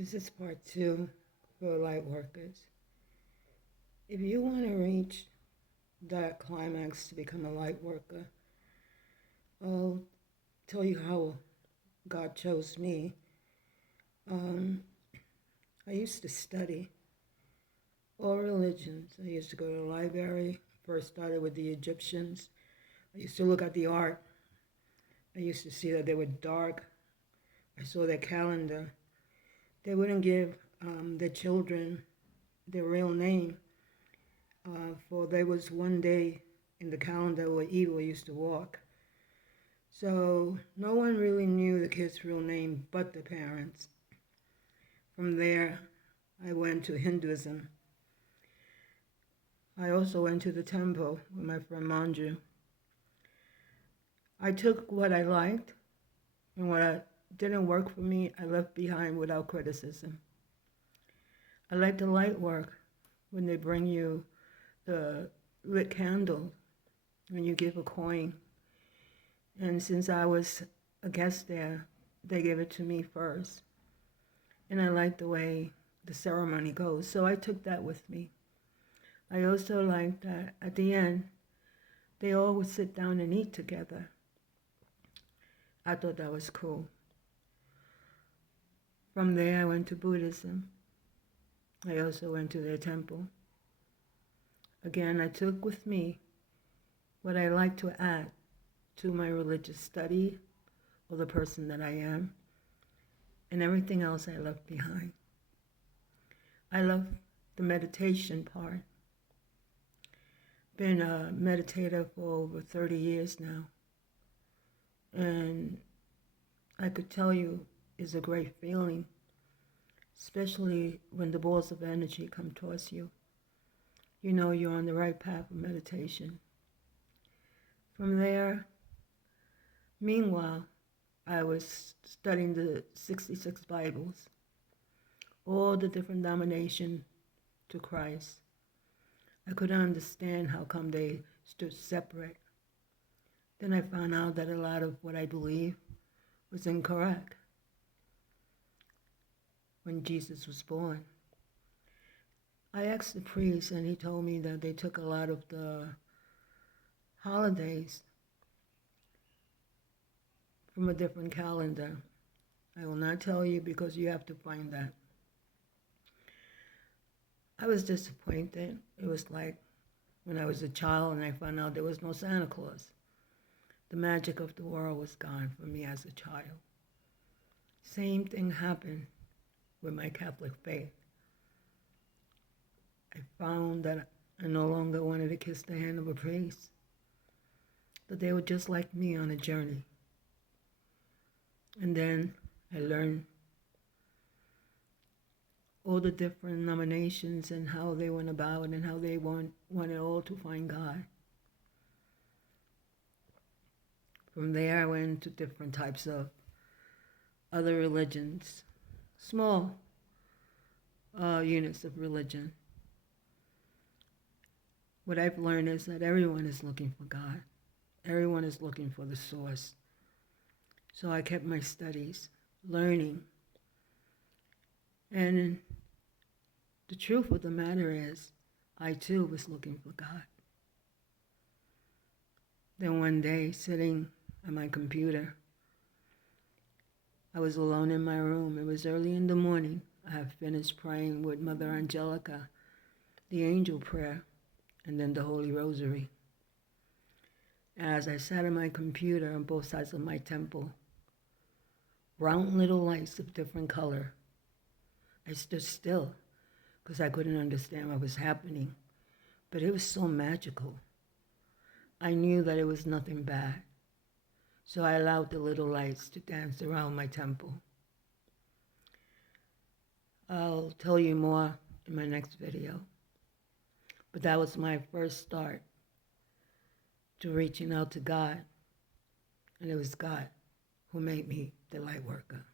This is part two for light workers. If you want to reach that climax to become a light worker, I'll tell you how God chose me. Um, I used to study all religions. I used to go to the library. First started with the Egyptians. I used to look at the art. I used to see that they were dark. I saw their calendar. They wouldn't give their children their real name, for there was one day in the calendar where evil used to walk. So no one really knew the kid's real name but the parents. From there, I went to Hinduism. I also went to the temple with my friend Manju. I took what I liked, and what didn't work for me, I left behind without criticism. I like the light work when they bring you the lit candle when you give a coin. And since I was a guest there, they gave it to me first. And I like the way the ceremony goes, so I took that with me. I also like that at the end, they all would sit down and eat together. I thought that was cool. From there, I went to Buddhism. I also went to their temple. Again, I took with me what I like to add to my religious study or the person that I am, and everything else I left behind. I love the meditation part. Been a meditator for over 30 years now, and I could tell you it's a great feeling, especially when the balls of energy come towards you. You know you're on the right path of meditation. From there, meanwhile, I was studying the 66 Bibles, all the different denominations to Christ. I couldn't understand how come they stood separate. Then I found out that a lot of what I believed was incorrect. When Jesus was born, I asked the priest, and he told me that they took a lot of the holidays from a different calendar. I will not tell you because you have to find that. I was disappointed. It was like when I was a child and I found out there was no Santa Claus. The magic of the world was gone for me as a child. Same thing happened with my Catholic faith. I found that I no longer wanted to kiss the hand of a priest, that they were just like me on a journey. And then I learned all the different denominations and how they went about and how they wanted all to find God. From there, I went to different types of other religions, small units of religion. What I've learned is that everyone is looking for God. Everyone is looking for the source. So I kept my studies, learning. And the truth of the matter is, I too was looking for God. Then one day, sitting at my computer, I was alone in my room. It was early in the morning. I had finished praying with Mother Angelica, the angel prayer, and then the Holy Rosary. As I sat at my computer on both sides of my temple, round little lights of different color, I stood still because I couldn't understand what was happening, but it was so magical. I knew that it was nothing bad, so I allowed the little lights to dance around my temple. I'll tell you more in my next video, but that was my first start to reaching out to God, and it was God who made me the light worker.